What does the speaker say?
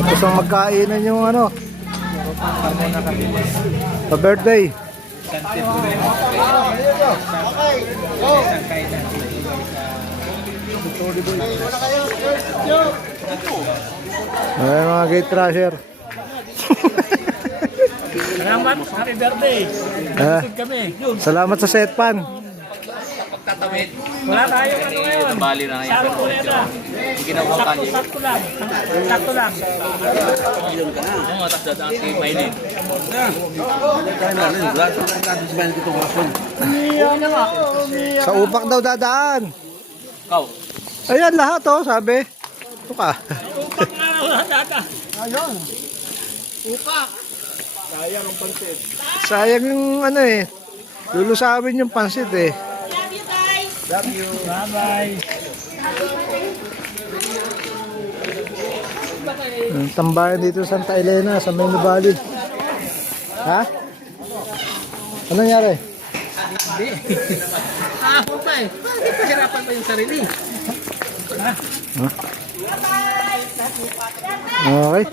Tapos ang magkainan yung ano, sa birthday. Ay, mga gate crasher. Salamat, happy birthday. Nagusod kami. Salamat sa set pan. Wala tayong ano ngayon. Bali na ngayon. Sarap ulit na. Ginawa ka niyo. Sakto lang. Sakto lang. Ang atas dadaan kay Maylin. Sa upak daw dadaan. Kau. Ayan lahat oh, sabi. Ito ka. Upak nga wala data. Sayang yung ano eh. Lulusawin yung pansit eh. Bye-bye. Ang tambayan dito sa Santa Elena, sa Main Valley. Ha? Ano nangyari? Kahapon pa eh. Bakit pahirapan pa yung sarili? Okay.